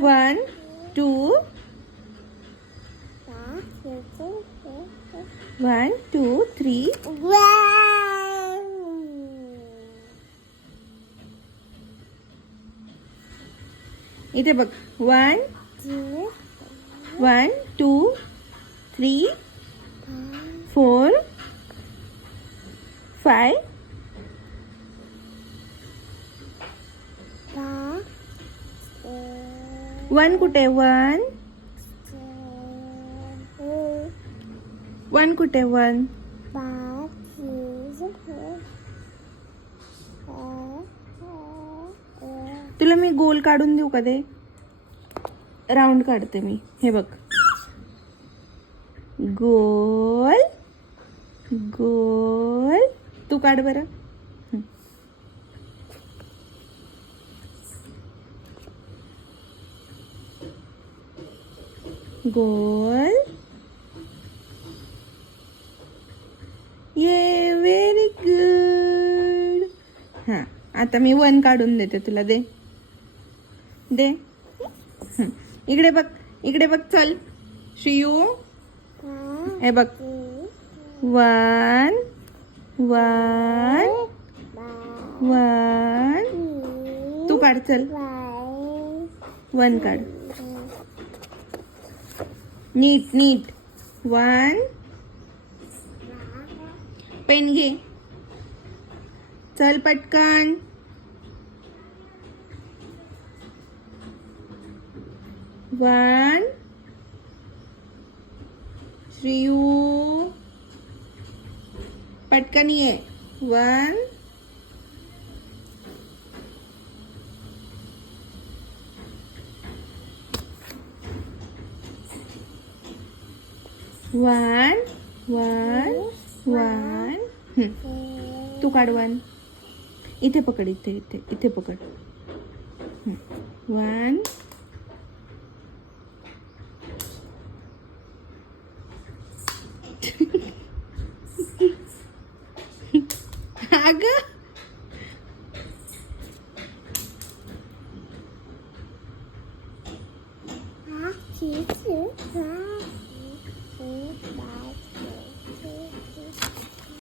1 2 1 2 3 इथे बघ 1 1 2 3 4 5 1 कुठे 1 1 कुठे 1 तुला मी गोल काढून देऊ का ते राऊंड काढते मी हे बघ गोल गोल तू काढ बरं गोल ये व्हेरी गुड हां आता मी 1 काढून देते तुला दे दे इकडे बघ चल श्रीयू हे बघ 1 1 1 तू काढ चल 1 काढ नीट 1 पेन घे चल पटकन 1 श्रीयू पटकन ये 1 1 1 1 तू काढ 1 इथे पकड इथे पकड 1 अगं